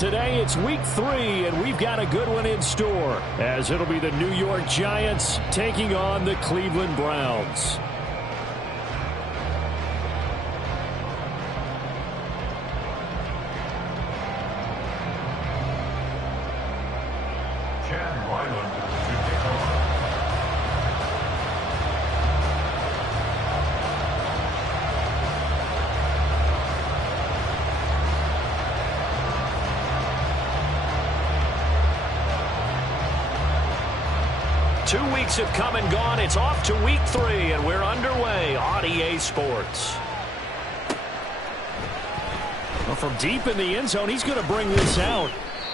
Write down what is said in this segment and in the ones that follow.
today it's week 3, and we've got a good one in store, as it'll be the New York Giants taking on the Cleveland Browns. Two weeks have come and gone. It's off to week 3, and we're underway on EA Sports. Well, from deep in the end zone, he's going to bring this out.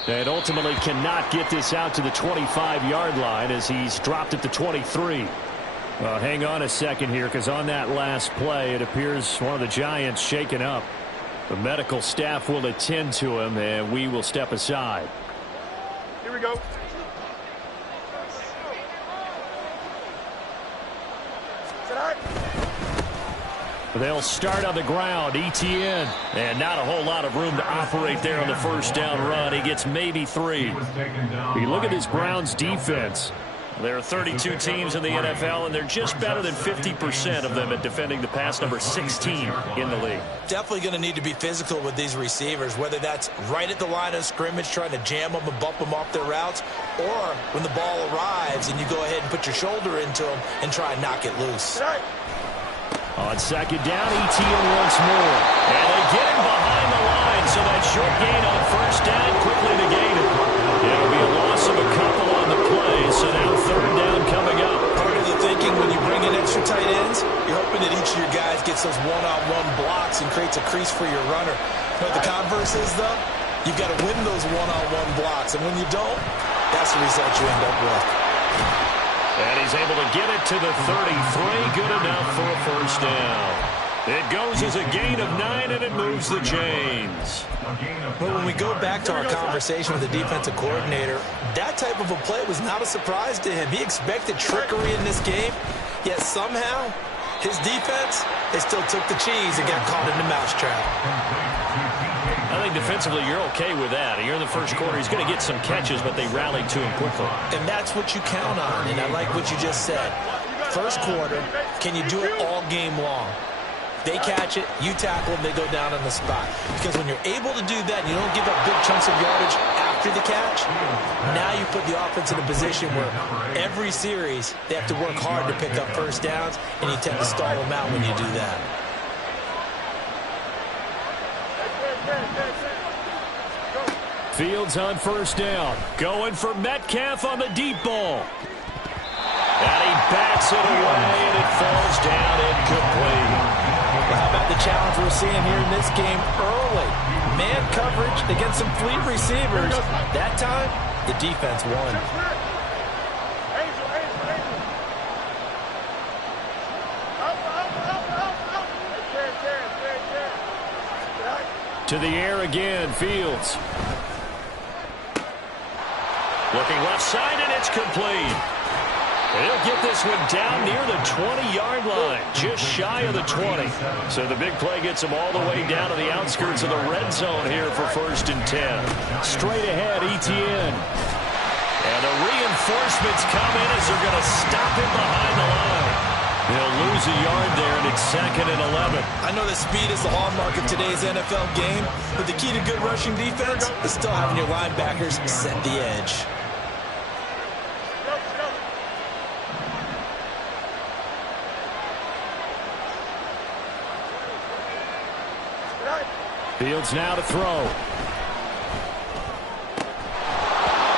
And ultimately cannot get this out to the 25-yard line as he's dropped it to 23. Well, hang on a second here, because on that last play, it appears one of the Giants shaken up. The medical staff will attend to him, and we will step aside. Here we go. They'll start on the ground. Etienne. And not a whole lot of room to operate there on the first down run. He gets maybe 3. You look at this Browns defense. There are 32 teams in the NFL, and they're just better than 50% of them at defending the pass, number 16 in the league. Definitely going to need to be physical with these receivers, whether that's right at the line of scrimmage trying to jam them and bump them off their routes, or when the ball arrives and you go ahead and put your shoulder into them and try and knock it loose. On second down, Etienne once more. And they get him behind the line, so that short gain on first down quickly negated. It'll be a loss of a couple on the play, so now third down coming up. Part of the thinking when you bring in extra tight ends, you're hoping that each of your guys gets those one-on-one blocks and creates a crease for your runner. But the converse is, though, you've got to win those one-on-one blocks, and when you don't, that's the result you end up with. And he's able to get it to the 33. Good enough for a first down. It goes as a gain of 9, and it moves the chains. But when we go back to our conversation with the defensive coordinator, that type of a play was not a surprise to him. He expected trickery in this game, yet somehow his defense, they still took the cheese and got caught in the mousetrap. I think defensively you're okay with that. Here in the first quarter, he's going to get some catches, but they rallied to him quickly. And that's what you count on, and I like what you just said. First quarter, can you do it all game long? They catch it, you tackle them, they go down on the spot. Because when you're able to do that, you don't give up big chunks of yardage after the catch, now you put the offense in a position where every series they have to work hard to pick up first downs, and you tend to stall them out when you do that. Fields on first down. Going for Metcalf on the deep ball. And he bats it away, and it falls down incomplete. Well, how about the challenge we're seeing here in this game early? Man coverage against some fleet receivers. That time, the defense won. To the air again, Fields. Looking left side, and it's complete. He'll get this one down near the 20-yard line, just shy of the 20. So the big play gets him all the way down to the outskirts of the red zone here for 1st and 10. Straight ahead, Etienne. And the reinforcements come in as they're going to stop him behind the line. He'll lose a yard there, and it's 2nd and 11. I know that speed is the hallmark of today's NFL game, but the key to good rushing defense is still having your linebackers set the edge. Fields now to throw.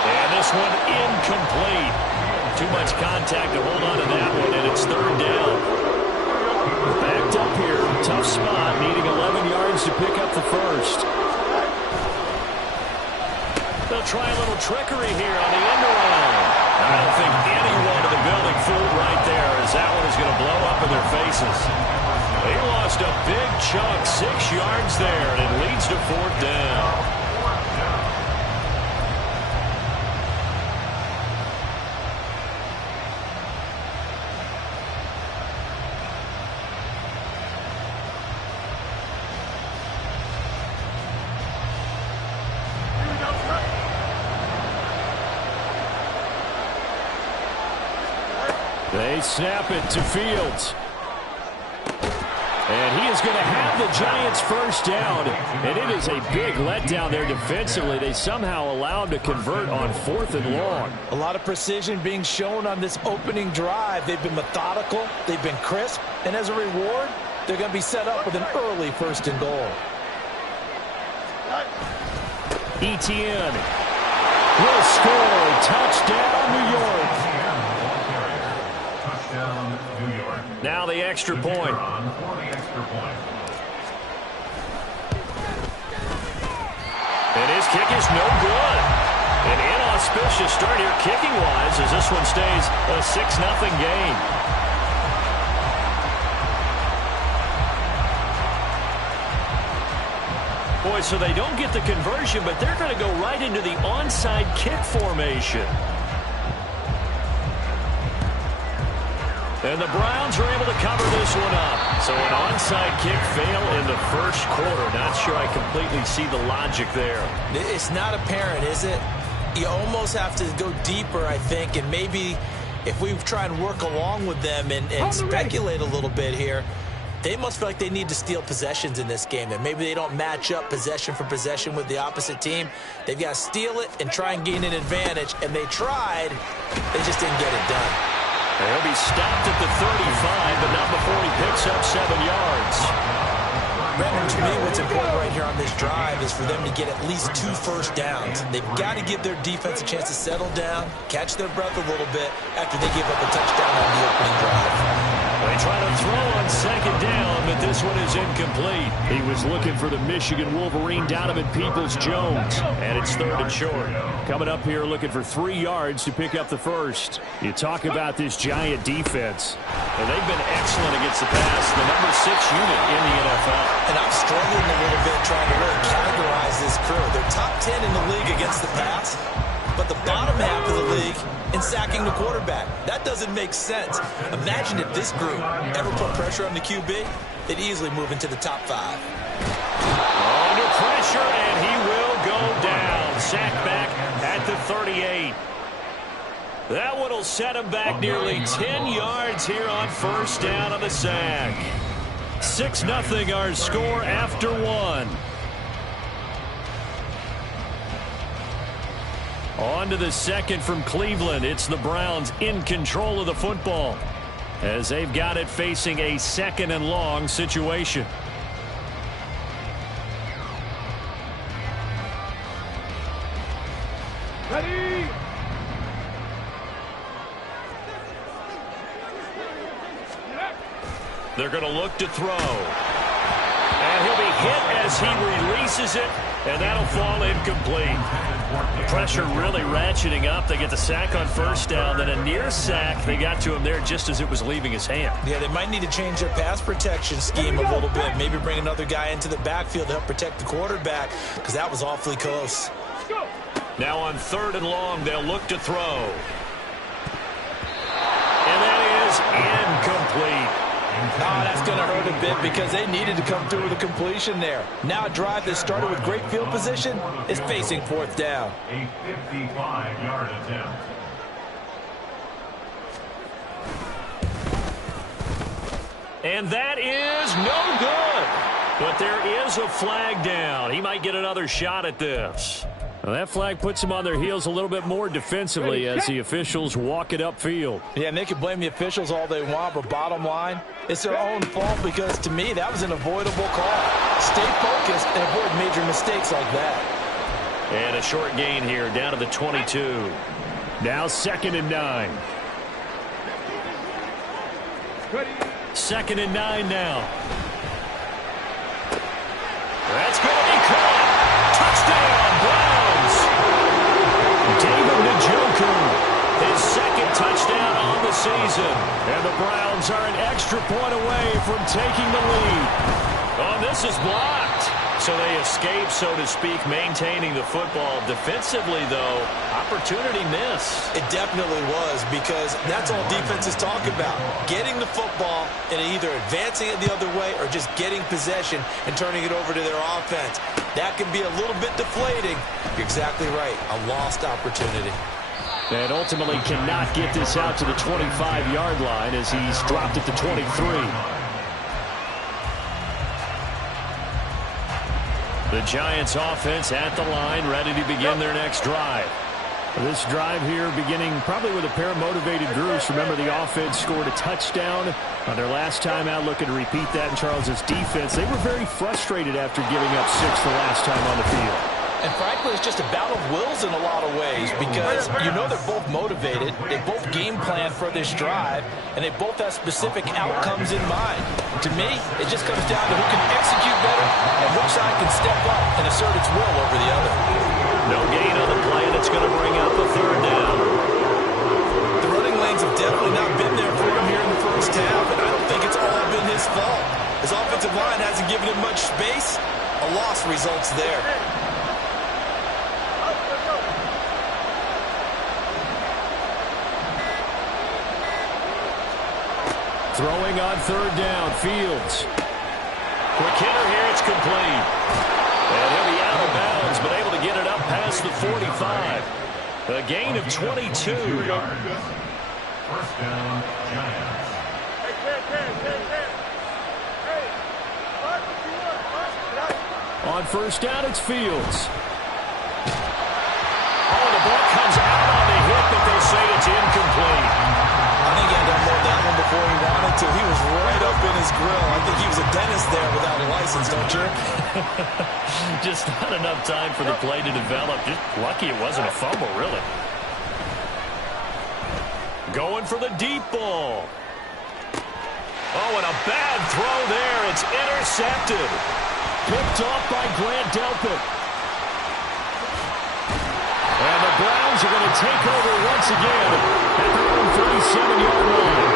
And this one incomplete. Too much contact to hold on to that one, and it's 3rd down. Backed up here. Tough spot, needing 11 yards to pick up the first. They'll try a little trickery here on the end around. I don't think anyone in the building fooled right there, as that one is going to blow up in their faces. They lost a big chunk, 6 yards there, and it leads to 4th down. They snap it to Fields. And he is going to have the Giants first down. And it is a big letdown there defensively. They somehow allowed to convert on 4th and long. A lot of precision being shown on this opening drive. They've been methodical. They've been crisp. And as a reward, they're going to be set up with an early 1st and goal. Etienne will score. Touchdown, New York. Now the extra point. And his kick is no good. An inauspicious start here kicking-wise as this one stays a 6-0 game. Boy, so they don't get the conversion, but they're going to go right into the onside kick formation. And the Browns are able to cover this one up. So an onside kick fail in the first quarter. Not sure I completely see the logic there. It's not apparent, is it? You almost have to go deeper, I think, and maybe if we try and work along with them and speculate a little bit here, they must feel like they need to steal possessions in this game. That maybe they don't match up possession for possession with the opposite team. They've got to steal it and try and gain an advantage. And they tried. They just didn't get it done. He'll be stopped at the 35, but not before he picks up 7 yards. Brandon, to me, what's important right here on this drive is for them to get at least 2 first downs. They've got to give their defense a chance to settle down, catch their breath a little bit after they give up a touchdown on the opening drive. They try to throw on 2nd down, but this one is incomplete. He was looking for the Michigan Wolverine, Donovan Peoples-Jones, and it's 3rd and short. Coming up here looking for 3 yards to pick up the first. You talk about this Giant defense. Well, they've been excellent against the pass, the number 6 unit in the NFL. And I'm struggling a little bit trying to really categorize this crew. They're top 10 in the league against the pass, but the bottom half of the league in sacking the quarterback. That doesn't make sense. Imagine if this group ever put pressure on the QB, they'd easily move into the top 5. Under pressure, and he will go down. Sacked back at the 38. That one will set him back nearly 10 yards here on 1st down on the sack. 6-0 our score after 1. On to the 2nd from Cleveland. It's the Browns in control of the football as they've got it facing a 2nd and long situation. Ready? They're going to look to throw. And he'll be hit as he releases it, and that'll fall incomplete. Pressure really ratcheting up. They get the sack on 1st down, then a near sack. They got to him there just as it was leaving his hand. Yeah, they might need to change their pass protection scheme a little bit. Maybe bring another guy into the backfield to help protect the quarterback, because that was awfully close. Now on 3rd and long, they'll look to throw. And that is incomplete. Oh, that's going to hurt a bit because they needed to come through with a completion there. Now a drive that started with great field position is facing 4th down. A 55-yard attempt. And that is no good. But there is a flag down. He might get another shot at this. Well, that flag puts them on their heels a little bit more defensively as the officials walk it upfield. Yeah, and they can blame the officials all they want, but bottom line, it's their own fault because, to me, that was an avoidable call. Stay focused and avoid major mistakes like that. And a short gain here down to the 22. Now 2nd and 9. 2nd and 9 now. That's going to be caught. Touchdown, Browns. David Njoku, his 2nd touchdown on the season. And the Browns are an extra point away from taking the lead. Oh, this is blocked. So they escape, so to speak, maintaining the football. Defensively, though, opportunity missed. It definitely was, because that's all defenses talk about. Getting the football and either advancing it the other way or just getting possession and turning it over to their offense. That can be a little bit deflating. You're exactly right. A lost opportunity. And ultimately cannot get this out to the 25-yard line as he's dropped at the 23. The Giants offense at the line, ready to begin their next drive. This drive here beginning probably with a pair of motivated groups. Remember, the offense scored a touchdown on their last time out, looking to repeat that in Charles's defense. They were very frustrated after giving up 6 the last time on the field. And frankly, it's just a battle of wills in a lot of ways because you know they're both motivated. They both game plan for this drive, and they both have specific outcomes in mind. To me, it just comes down to who can execute better and which side can step up and assert its will over the other. No gain on the play, and it's going to bring up a 3rd down. The running lanes have definitely not been there for him here in the first half, and I don't think it's all been his fault. His offensive line hasn't given him much space. A loss results there. Throwing on 3rd down, Fields. Quick hitter here, it's complete. And he'll be out of bounds, but able to get it up past the 45. A gain of 22. 2 yards. First down, Giants. On 1st down, it's Fields. Oh, the ball comes out on the hit, but they say it's incomplete. I think he had to unload that one before he wanted to. He was right up in his grill. I think he was a dentist there without a license, don't you? Just not enough time for the play to develop. Just lucky it wasn't a fumble, really. Going for the deep ball. Oh, and a bad throw there. It's intercepted. Picked off by Grant Delpit. And the Browns are going to take over once again at their own 37-yard line.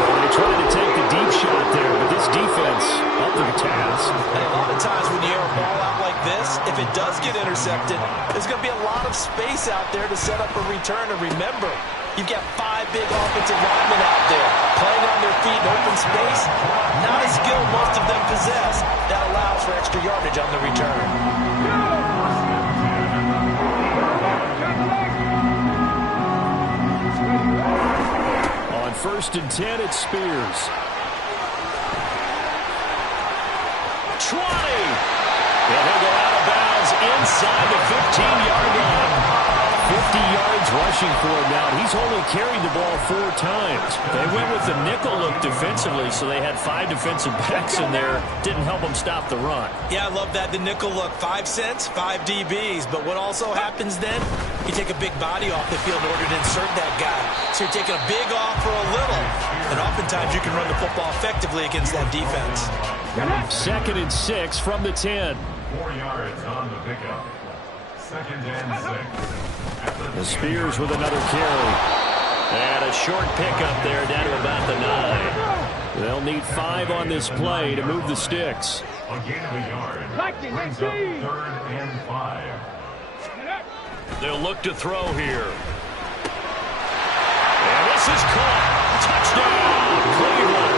So they try to take the deep shot there, but this defense up to the task. And a lot of times when you air a ball out like this, if it does get intercepted, there's going to be a lot of space out there to set up a return. And remember, you've got 5 big offensive linemen out there playing on their feet in open space. Not a skill most of them possess. That allows for extra yardage on the return. On 1st and 10, it's Spears. 20! And he'll go out of bounds inside the 15-yard line. 50 yards rushing for him now. He's only carried the ball 4 times. They went with the nickel look defensively, so they had 5 defensive backs in there. Didn't help them stop the run. Yeah, I love that. The nickel look, 5 cents, 5 DBs. But what also happens then, you take a big body off the field in order to insert that guy. So you're taking a big off for a little. And oftentimes you can run the football effectively against that defense. 2nd and 6 from the 10. 4 yards on the pickup. 2nd and 6. The Spears with another carry. And a short pickup there down to about the 9. They'll need 5 on this play to move the sticks. A gain of a yard. Brings up 3rd and 5. They'll look to throw here. And this is caught. Touchdown, Cleveland.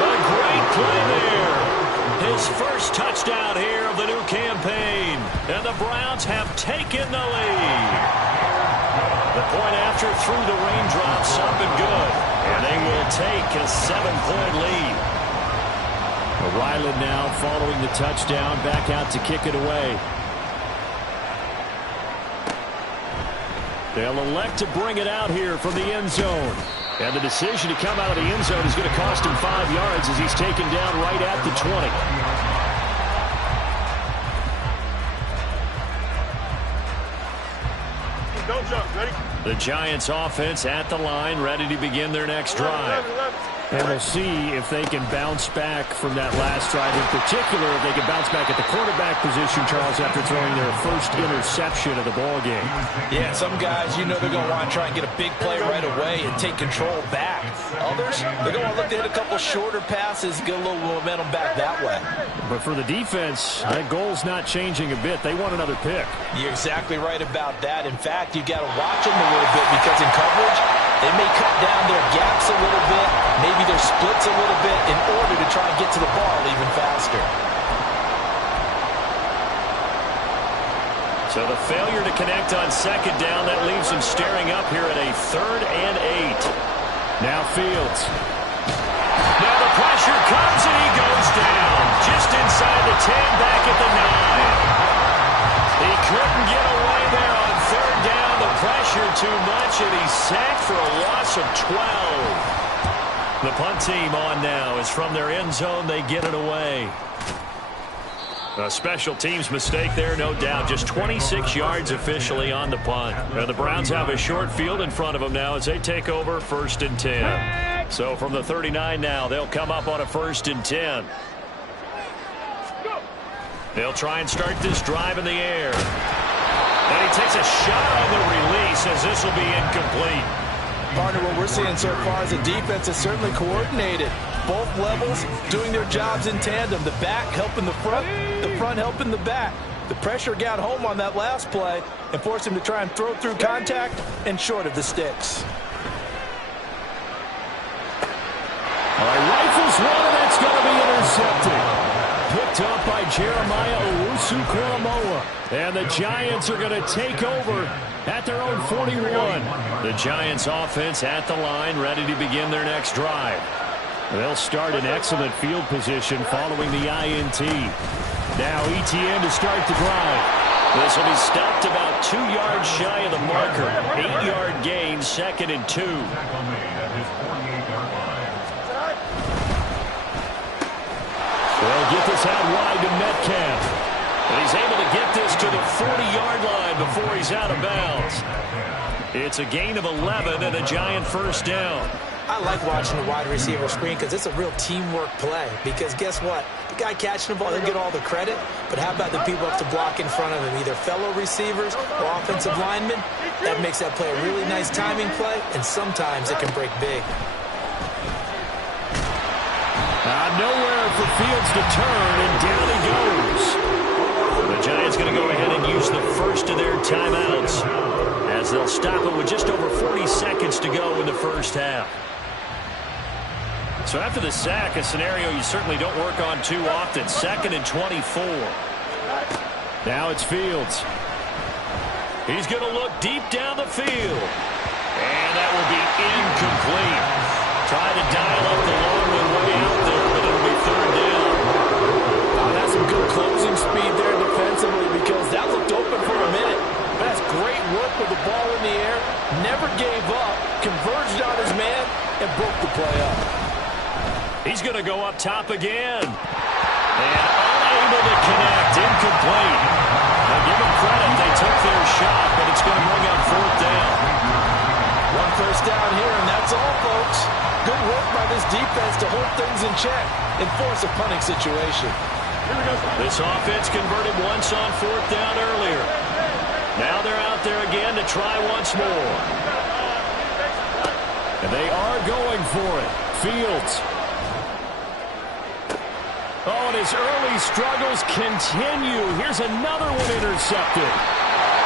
A great play there. His first touchdown here of the new campaign. And the Browns have taken the lead. The point after through the raindrops up and good. And they will take a 7-point lead. Ryland now following the touchdown, back out to kick it away. They'll elect to bring it out here from the end zone. And the decision to come out of the end zone is going to cost him 5 yards as he's taken down right at the 20. Don't jump. Ready? The Giants offense at the line, ready to begin their next drive. And we'll see if they can bounce back from that last drive. In particular, if they can bounce back at the quarterback position, Charles, after throwing their first interception of the ball game. Yeah, some guys, you know they're going to want to try and get a big play right away and take control back. Others, they're going to look to hit a couple shorter passes, get a little momentum back that way. But for the defense, that goal's not changing a bit. They want another pick. You're exactly right about that. In fact, you got to watch them a little bit because in coverage, they may cut down their gaps a little bit, maybe their splits a little bit in order to try and get to the ball even faster. So the failure to connect on second down, that leaves him staring up here at a 3rd and 8. Now Fields. Now the pressure comes and he goes down. Just inside the 10, back at the 9. He couldn't get away there on 3rd down. The pressure too much, and he's sacked for a loss of 12. The punt team on now is from their end zone. They get it away. A special teams mistake there, no doubt. Just 26 yards officially on the punt. Now the Browns have a short field in front of them now as they take over 1st and 10. So from the 39 now, they'll come up on a 1st and 10. They'll try and start this drive in the air. And he takes a shot on the release as this will be incomplete. Partner, what we're seeing so far is the defense is certainly coordinated. Both levels doing their jobs in tandem. The back helping the front helping the back. The pressure got home on that last play and forced him to try and throw through contact and short of the sticks. All right, rifles one, and that's going to be intercepted. Picked up by Jeremiah Owusu-Koramoah. And the Giants are going to take over at their own 41. The Giants offense at the line, ready to begin their next drive. They'll start in excellent field position following the INT. Now ETN to start the drive. This will be stopped about 2 yards shy of the marker. 8-yard gain, 2nd and 2. They'll get this out wide to Metcalf. And he's able to get this to the 40-yard line before he's out of bounds. It's a gain of 11 and a Giant 1st down. I like watching the wide receiver screen because it's a real teamwork play. Because guess what? The guy catching the ball, he'll get all the credit. But how about the people up to block in front of him? Either fellow receivers or offensive linemen. That makes that play a really nice timing play. And sometimes it can break big. Nowhere for Fields to turn, and down he goes. The Giants going to go ahead and use the first of their timeouts as they'll stop it with just over 40 seconds to go in the first half. So after the sack, a scenario you certainly don't work on too often. 2nd and 24. Now it's Fields. He's going to look deep down the field. And that will be incomplete. Try to dial up the long one way out there, but it'll be 3rd down. That's some good closing speed there defensively because that looked open for a minute. That's great work with the ball in the air. Never gave up. Converged on his man and broke the play up. He's going to go up top again. And unable to connect. Incomplete. Now give them credit. They took their shot, but it's going to bring up 4th down. 1 first down here, and that's all, folks. Good work by this defense to hold things in check and force a punting situation. This offense converted once on 4th down earlier. Now they're out there again to try once more. And they are going for it. Fields. Oh, and his early struggles continue. Here's another one intercepted.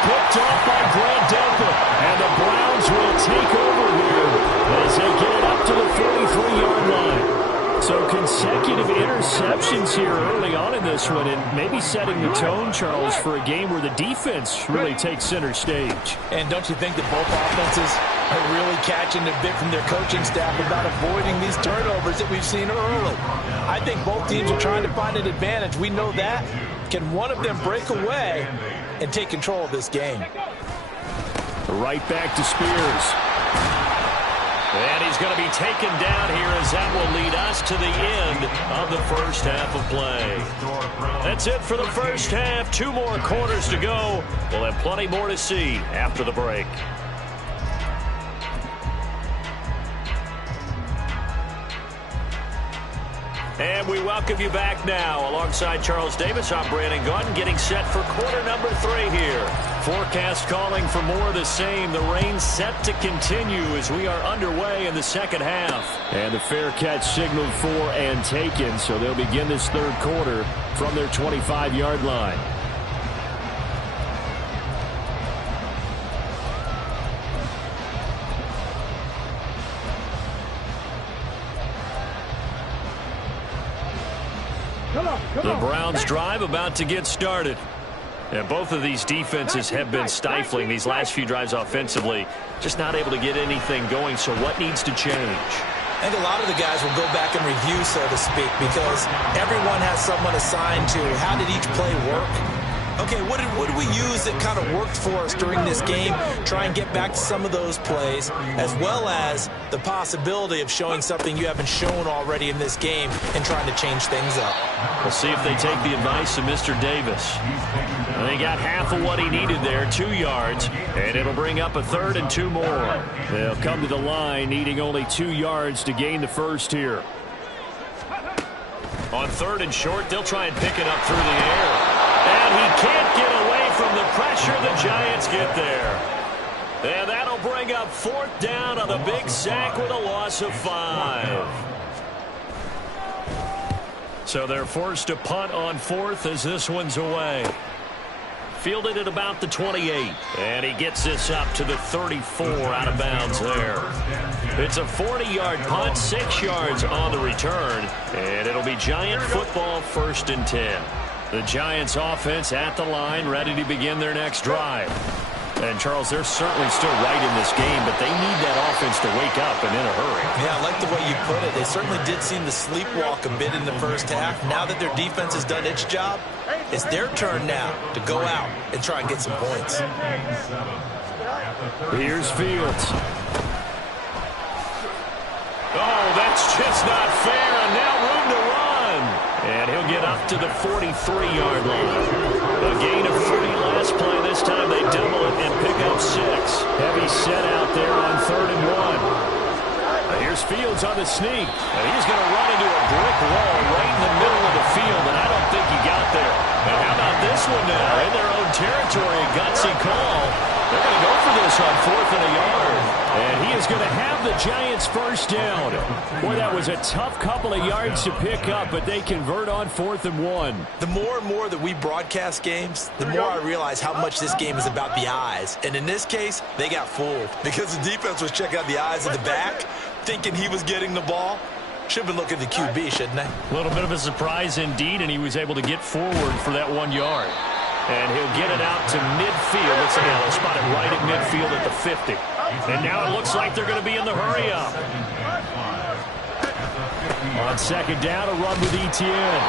Picked off by Grant Delpit. And the Browns will take over here as they get it up to the 43-yard line. So consecutive interceptions here early on in this one, and maybe setting the tone, Charles, for a game where the defense really takes center stage. And don't you think that both offenses are really catching a bit from their coaching staff about avoiding these turnovers that we've seen early? I think both teams are trying to find an advantage. We know that. Can one of them break away and take control of this game? Right back to Spears. And he's going to be taken down here as that will lead us to the end of the first half of play. That's it for the first half. 2 more quarters to go. We'll have plenty more to see after the break. And we welcome you back now. Alongside Charles Davis, I'm Brandon Gaudin, getting set for quarter number 3 here. Forecast calling for more of the same. The rain set to continue as we are underway in the second half. And the fair catch signaled for and taken, so they'll begin this 3rd quarter from their 25-yard line. The Browns drive about to get started. And both of these defenses have been stifling these last few drives offensively. Just not able to get anything going, so what needs to change? I think a lot of the guys will go back and review, so to speak, because everyone has someone assigned to how did each play work. Okay, what did we use that kind of worked for us during this game? Try and get back to some of those plays, as well as the possibility of showing something you haven't shown already in this game and trying to change things up. We'll see if they take the advice of Mr. Davis. They got half of what he needed there, 2 yards, and it'll bring up a 3rd and 2 more. They'll come to the line needing only 2 yards to gain the first here. On 3rd and short, they'll try and pick it up through the air. And he can't get away from the pressure. The Giants get there. And that'll bring up 4th down on a big sack with a loss of 5. So they're forced to punt on 4th as this one's away. Fielded at about the 28. And he gets this up to the 34 out of bounds there. It's a 40-yard punt, 6 yards on the return. And it'll be Giant football, 1st and 10. The Giants offense at the line, ready to begin their next drive. And, Charles, they're certainly still right in this game, but they need that offense to wake up and in a hurry. Yeah, I like the way you put it. They certainly did seem to sleepwalk a bit in the first half. Now that their defense has done its job, it's their turn now to go out and try and get some points. Here's Fields. Oh, that's just not fair, and now room to run. And he'll get up to the 43-yard line. A gain of 3 last play. This time they double it and pick up 6. Heavy set out there on 3rd and 1. Here's Fields on the sneak. And he's going to run into a brick wall right in the middle of the field, and I don't think he got there. And how about this one now? In their own territory, a gutsy call. They're going to go for this on 4th and a yard. And he is going to have the Giants first down. Boy, that was a tough couple of yards to pick up, but they convert on 4th and 1. The more and more that we broadcast games, the more I realize how much this game is about the eyes. And in this case, they got fooled because the defense was checking out the eyes of the back, thinking he was getting the ball. Should have been looking at the QB, shouldn't they? A little bit of a surprise indeed, and he was able to get forward for that 1 yard. And he'll get it out to midfield. Let's see now, they'll spot it right at midfield at the 50. And now it looks like they're going to be in the hurry-up. On 2nd down, a run with Etienne.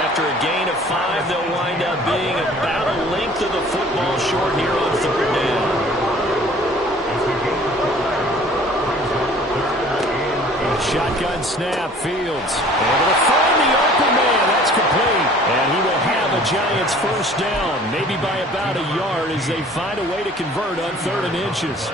After a gain of 5, they'll wind up being about a length of the football short here on 3rd down. Shotgun snap, Fields. Able to find the open man. That's complete. And he will have a Giants first down, maybe by about a yard as they find a way to convert on 3rd and inches.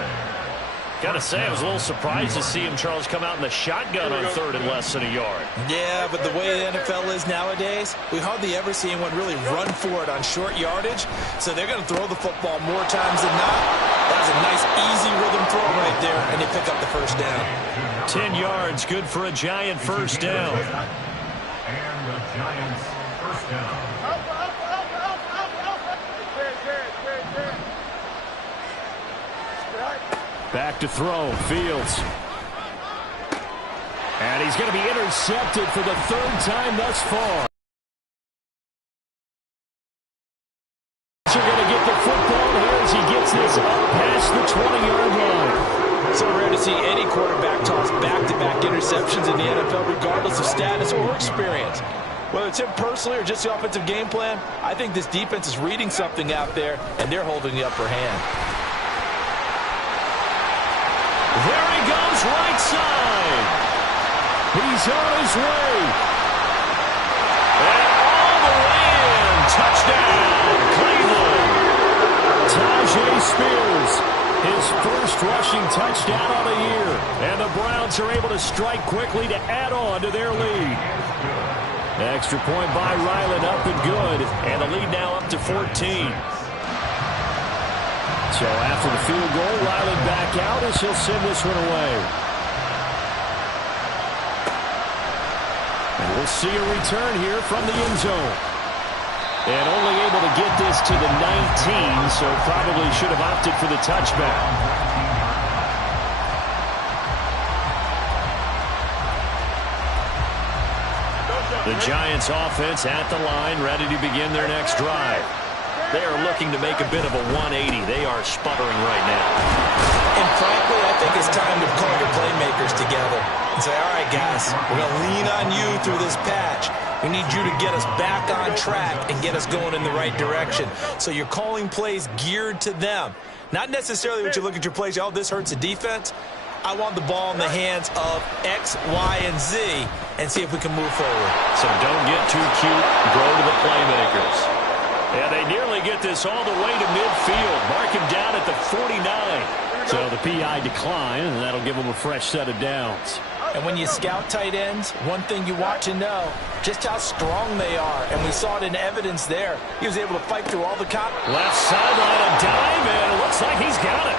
Got to say, I was a little surprised to see him, Charles, come out in the shotgun on 3rd and less than a yard. Yeah, but the way the NFL is nowadays, we hardly ever see anyone really run for it on short yardage. So they're going to throw the football more times than not. That was a nice, easy rhythm throw right there, and they pick up the first down. 10 yards, good for a Giant first down. And the Giants first down. Back to throw, Fields. And he's going to be intercepted for the 3rd time thus far. They're going to get the football here as he gets this up past the 20-yard line. So rare to see any quarterback toss back-to-back interceptions in the NFL, regardless of status or experience. Whether it's him personally or just the offensive game plan, I think this defense is reading something out there, and they're holding the upper hand. There he goes, right side. He's on his way. And all the way in. Touchdown, Cleveland. Tyjae Spears, his first rushing touchdown on the year. And the Browns are able to strike quickly to add on to their lead. Extra point by Ryland, up and good. And the lead now up to 14. So after the field goal, Ryland back out as he'll send this one away. And we'll see a return here from the end zone. And only able to get this to the 19, so probably should have opted for the touchback. The Giants offense at the line, ready to begin their next drive. They are looking to make a bit of a 180. They are sputtering right now. And frankly, I think it's time to call your playmakers together and say, all right, guys, we're going to lean on you through this patch. We need you to get us back on track and get us going in the right direction. So you're calling plays geared to them. Not necessarily when you look at your plays, oh, this hurts the defense. I want the ball in the hands of X, Y, and Z and see if we can move forward. So don't get too cute. Go to the playmakers. And they nearly get this all the way to midfield. Mark him down at the 49. So the PI decline, and that'll give them a fresh set of downs. And when you scout tight ends, one thing you want to know, just how strong they are. And we saw it in evidence there. He was able to fight through all the left sideline, a dive, and it looks like he's got it.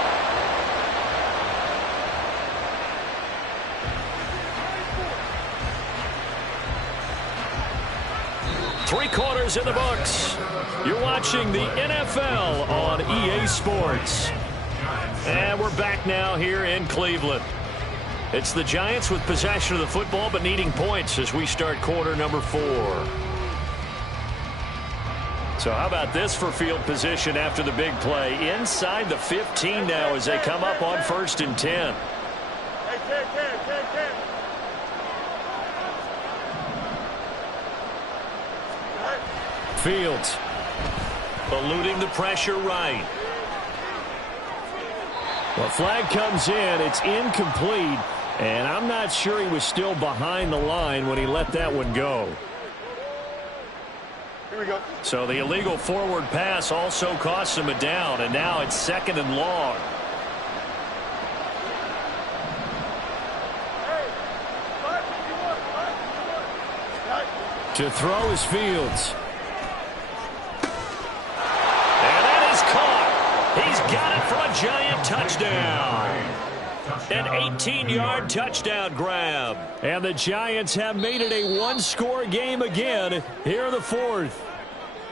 Three quarters in the books. You're watching the NFL on EA Sports. And we're back now here in Cleveland. It's the Giants with possession of the football but needing points as we start quarter number 4. So how about this for field position after the big play? Inside the 15 now as they come up on 1st and 10. Fields eluding the pressure right. Well, flag comes in. It's incomplete. And I'm not sure he was still behind the line when he let that one go. Here we go. So the illegal forward pass also costs him a down. And now it's 2nd and long. To throw is Fields. He's got it for a Giant touchdown. An 18-yard touchdown grab. And the Giants have made it a one-score game again here in the 4th.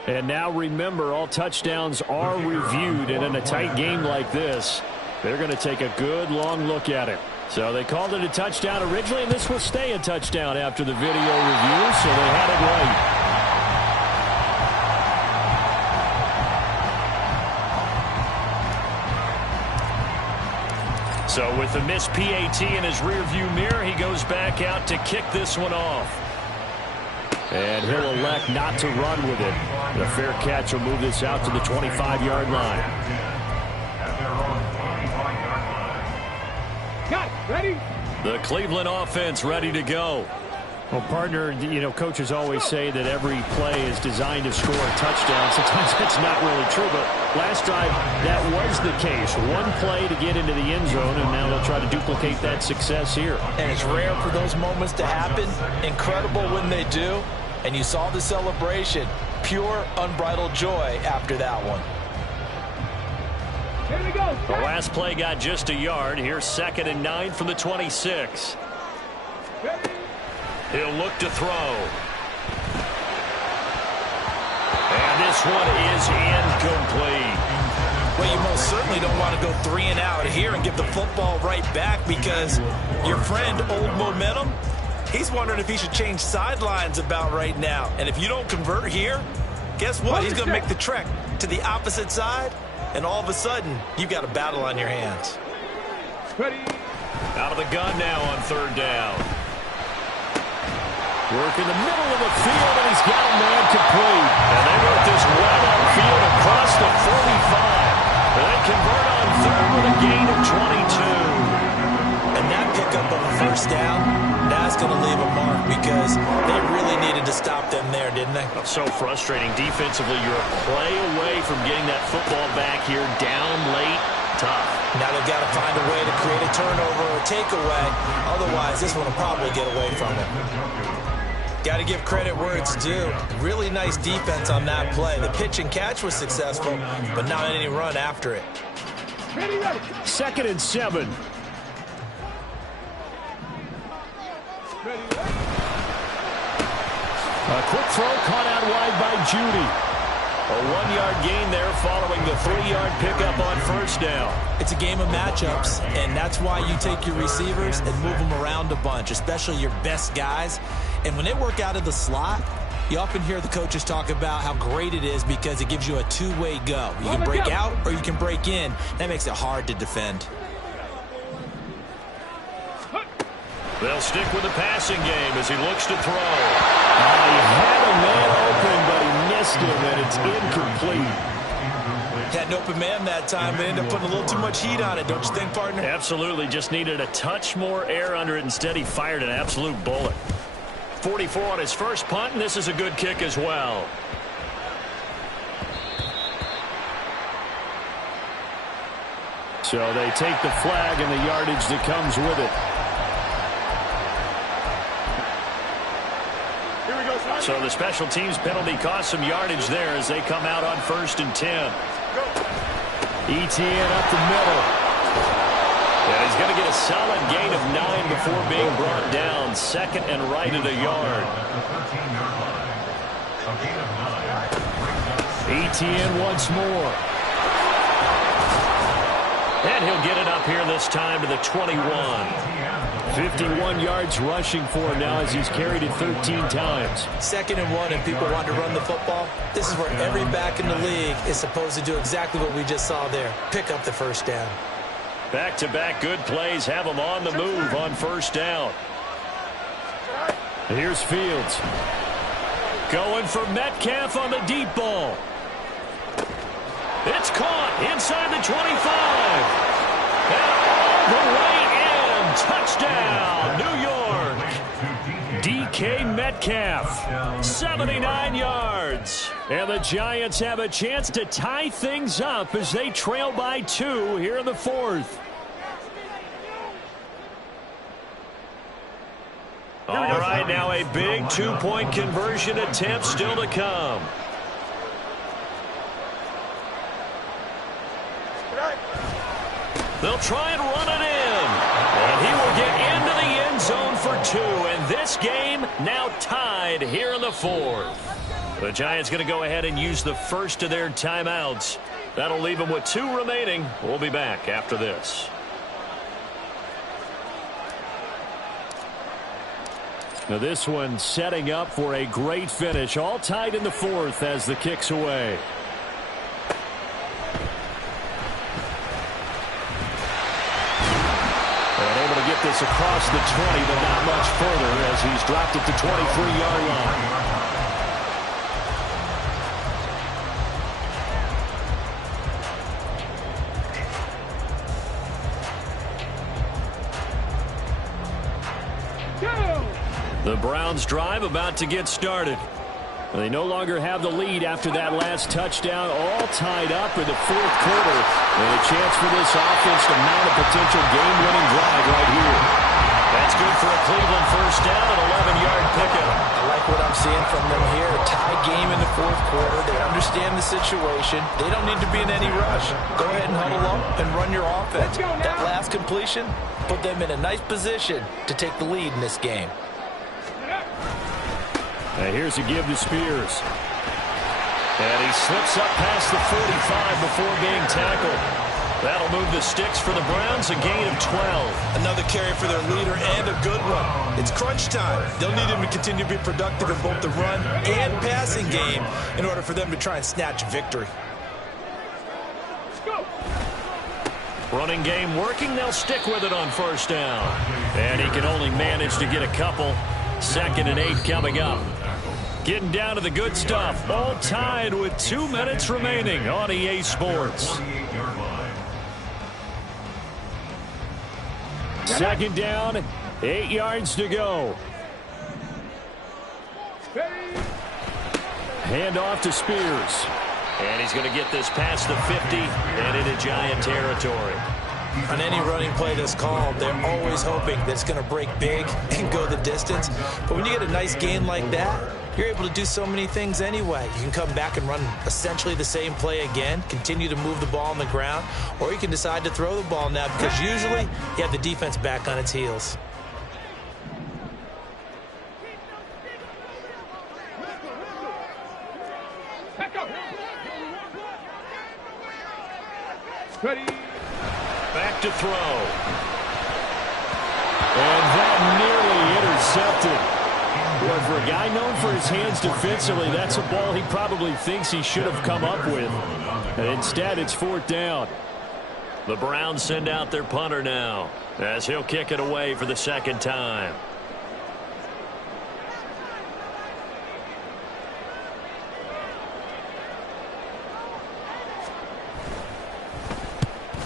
And now remember, all touchdowns are reviewed. And in a tight game like this, they're going to take a good long look at it. So they called it a touchdown originally, and this will stay a touchdown after the video review, so they had it right. So with the missed PAT in his rearview mirror, he goes back out to kick this one off. And he'll elect not to run with it. The fair catch will move this out to the 25-yard line. Got it. Ready? The Cleveland offense ready to go. Well, partner, you know, coaches always say that every play is designed to score a touchdown. Sometimes that's not really true, but last drive, that was the case. One play to get into the end zone, and now they'll try to duplicate that success here. And it's rare for those moments to happen. Incredible when they do. And you saw the celebration. Pure, unbridled joy after that one. Here we go. The last play got just a yard. Here's 2nd and 9 from the 26. Ready? He'll look to throw. And this one is incomplete. Well, you most certainly don't want to go 3 and out here and give the football right back because your friend, Old Momentum, he's wondering if he should change sidelines about right now. And if you don't convert here, guess what? He's going to make the trek to the opposite side, and all of a sudden, you've got a battle on your hands. Ready? Out of the gun now on 3rd down. Work in the middle of the field, and he's got a man complete. And they work this well upfield across the 45. They convert on 3rd with a gain of 22. And that pickup of a 1st down, that's going to leave a mark because they really needed to stop them there, didn't they? So frustrating. Defensively, you're a play away from getting that football back here down late. Tough. Now they've got to find a way to create a turnover or a takeaway. Otherwise, this one will probably get away from them. Got to give credit where it's due. Really nice defense on that play. The pitch and catch was successful, but not any run after it. 2nd and 7. A quick throw caught out wide by Judy. A 1-yard gain there following the 3-yard pickup on 1st down. It's a game of matchups, and that's why you take your receivers and move them around a bunch, especially your best guys. And when they work out of the slot, You often hear the coaches talk about how great it is because it gives you a two-way go. You can break out or you can break in. That makes it hard to defend. They'll stick with the passing game as he looks to throw. He had a man open, but he missed him, and it's incomplete. Had an open man that time, but ended up putting a little too much heat on it, don't you think, partner? Absolutely. Just needed a touch more air under it. Instead, he fired an absolute bullet. 44 on his first punt, and this is a good kick as well. So they take the flag and the yardage that comes with it. So the special teams penalty cost some yardage there as they come out on 1st and 10. ETN up the middle. And he's going to get a solid gain of 9 before being brought down. 2nd and right at a yard. ETN once more. And he'll get it up here this time to the 21. 51 yards rushing for him now as he's carried it 13 times. 2nd and 1 and people want to run the football. This is where every back in the league is supposed to do exactly what we just saw there. Pick up the first down. Back-to-back good plays have him on the move on 1st down. Here's Fields. Going for Metcalf on the deep ball. It's caught inside the 25. And all the way in. Touchdown, New York. DK Metcalf, 79 yards. And the Giants have a chance to tie things up as they trail by 2 here in the 4th. All right, now a big 2-point conversion attempt still to come. They'll try and run it in. And he will get into the end zone for 2. And this game now tied here in the 4th. The Giants going to go ahead and use the first of their timeouts. That'll leave them with 2 remaining. We'll be back after this. Now this one setting up for a great finish. All tied in the 4th as the kick's away. And able to get this across the 20, but not much further as he's dropped at the 23-yard line. The Browns drive about to get started. They no longer have the lead after that last touchdown, all tied up in the 4th quarter. And a chance for this offense to mount a potential game-winning drive right here. That's good for a Cleveland first down, an 11-yard pickup. I like what I'm seeing from them here. A tie game in the 4th quarter. They understand the situation. They don't need to be in any rush. Go ahead and huddle up and run your offense. That last completion put them in a nice position to take the lead in this game. Now here's a give to Spears. And he slips up past the 45 before being tackled. That'll move the sticks for the Browns, a gain of 12. Another carry for their leader and a good one. It's crunch time. They'll need him to continue to be productive in both the run and passing game in order for them to try and snatch victory. Running game working. They'll stick with it on 1st down. And he can only manage to get a couple. 2nd and 8 coming up. Getting down to the good stuff. All tied with 2 minutes remaining on EA Sports. 2nd down, 8 yards to go. Hand off to Spears. And he's going to get this past the 50 and into Giant territory. On any running play that's called, they're always hoping that it's going to break big and go the distance. But when you get a nice gain like that, you're able to do so many things anyway. You can come back and run essentially the same play again, continue to move the ball on the ground, or you can decide to throw the ball now because usually you have the defense back on its heels. Ready. Back to throw. And that nearly intercepted. Well, for a guy known for his hands defensively, that's a ball he probably thinks he should have come up with. And instead, it's 4th down. The Browns send out their punter now, as he'll kick it away for the 2nd time.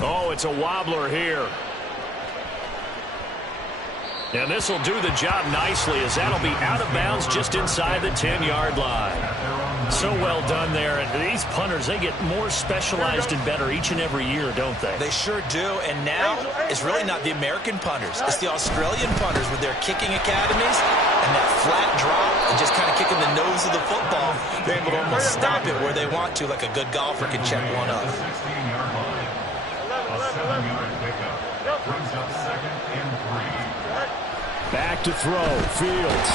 Oh, it's a wobbler here. And this will do the job nicely, as that'll be out of bounds just inside the 10-yard line. So well done there. And these punters, they get more specialized and better each and every year, don't they? They sure do. And now it's really not the American punters. It's the Australian punters with their kicking academies and that flat drop and just kind of kicking the nose of the football. They're able to almost stop it where they want to, like a good golfer can check one up. 16-yard line. A 7-yard pickup. Brings up 2nd and 3. Back to throw. Fields.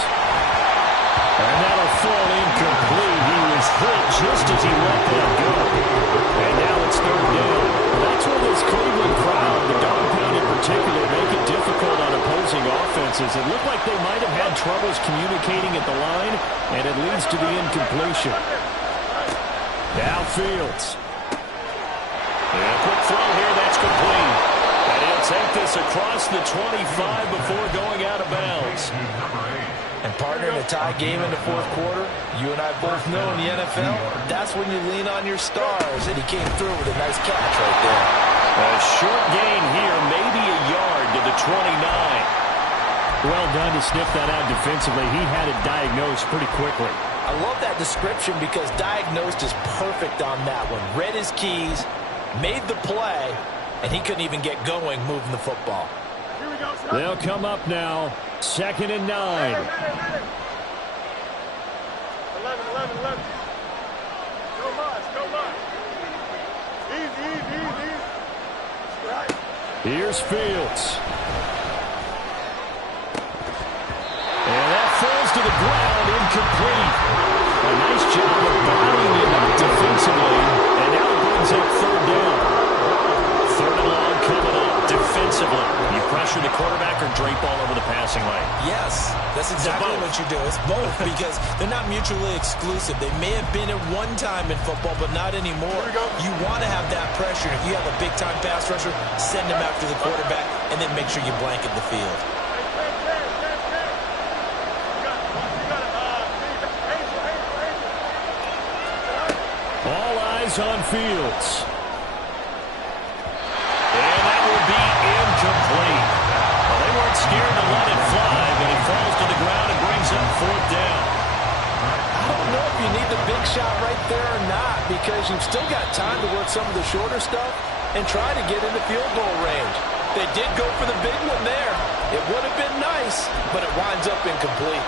And that'll fall incomplete. He was hit just as he let that go. And now it's 3rd down. That's where this Cleveland crowd, the dog pound in particular, make it difficult on opposing offenses. It looked like they might have had troubles communicating at the line, and it leads to the incompletion. Now Fields. And a quick throw here, that's complete. And he'll take this across the 25 before going out of bounds. And partner, in a tie game in the 4th quarter, you and I both know in the NFL, that's when you lean on your stars. And he came through with a nice catch right there. A short gain here, maybe a yard to the 29. Well done to sniff that out defensively. He had it diagnosed pretty quickly. I love that description because diagnosed is perfect on that one. Read his keys, made the play, and he couldn't even get going moving the football. They'll come up now. 2nd and 9. 11. Go much. Easy. Right. Here's Fields. And that falls to the ground, incomplete. A nice job of bodying it up defensively. And now it brings up 3rd down. 3rd and long coming up defensively. You pressure the quarterback or drape all over the passing lane? Yes, that's exactly what you do. It's both because they're not mutually exclusive. They may have been at one time in football, but not anymore. You want to have that pressure. If you have a big-time pass rusher, send him after the quarterback, and then make sure you blanket the field. All eyes on Fields. And that will be incomplete. Well, they weren't scared to let it fly, but it falls to the ground and brings up 4th down. I don't know if you need the big shot right there or not because you've still got time to work some of the shorter stuff and try to get into field goal range. They did go for the big one there. It would have been nice, but it winds up incomplete.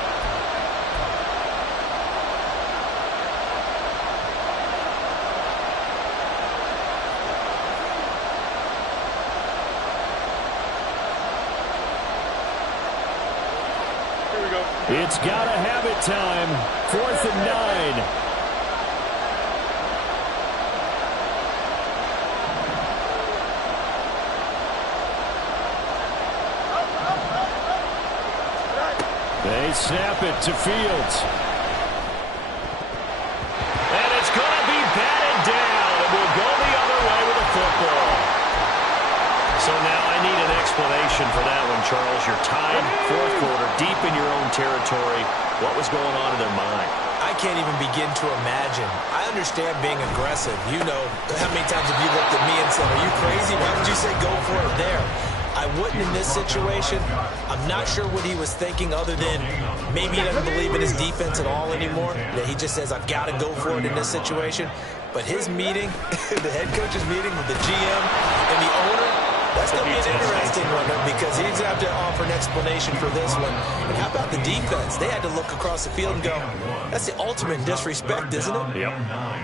It's got to have it time. 4th and 9. They snap it to Fields. And it's going to be batted down, and we'll go the other way with the football. So now I need an explanation for that one, Charles. You're tied, 4th quarter, deep in your own territory. What was going on in their mind? I can't even begin to imagine. I understand being aggressive. You know, how many times have you looked at me and said, are you crazy? Why would you say go for it there? I wouldn't in this situation. I'm not sure what he was thinking other than maybe he doesn't believe in his defense at all anymore. That he just says, I've got to go for it in this situation. But his meeting, the head coach's meeting with the GM and the owner, that's going to be an interesting one because he's going to have to offer an explanation for this one. And how about the defense? They had to look across the field and go, that's the ultimate disrespect, isn't it? Yep.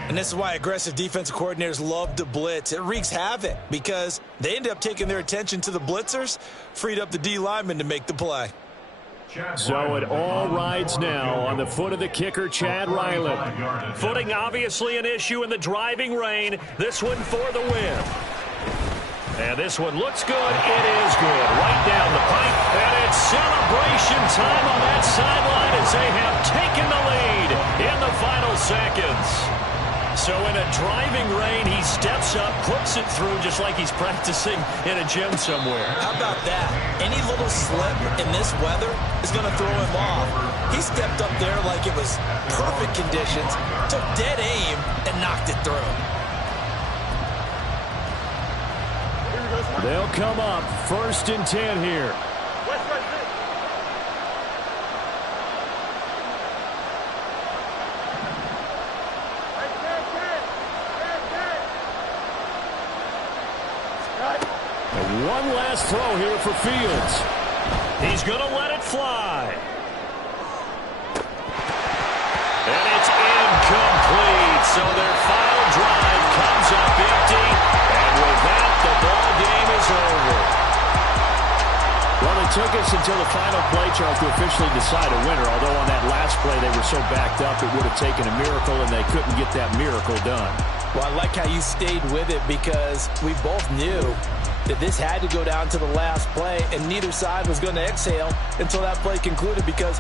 And this is why aggressive defensive coordinators love to blitz. It wreaks havoc because they end up taking their attention to the blitzers, freed up the D lineman to make the play. So it all rides now on the foot of the kicker, Chad Ryland. Footing obviously an issue in the driving rain. This one for the win. And this one looks good. It is good. Right down the pipe. And it's celebration time on that sideline as they have taken the lead in the final seconds. So in a driving rain, he steps up, puts it through just like he's practicing in a gym somewhere. How about that? Any little slip in this weather is going to throw him off. He stepped up there like it was perfect conditions, took dead aim, and knocked it through. They'll come up 1st and 10 here. And one last throw here for Fields. He's going to let it fly. And it's incomplete. So their final drive comes up empty. And with that, the ball game is over. Well, it took us until the final play, Charles, to officially decide a winner. Although on that last play they were so backed up, it would have taken a miracle, and they couldn't get that miracle done. Well, I like how you stayed with it because we both knew that this had to go down to the last play, and neither side was going to exhale until that play concluded because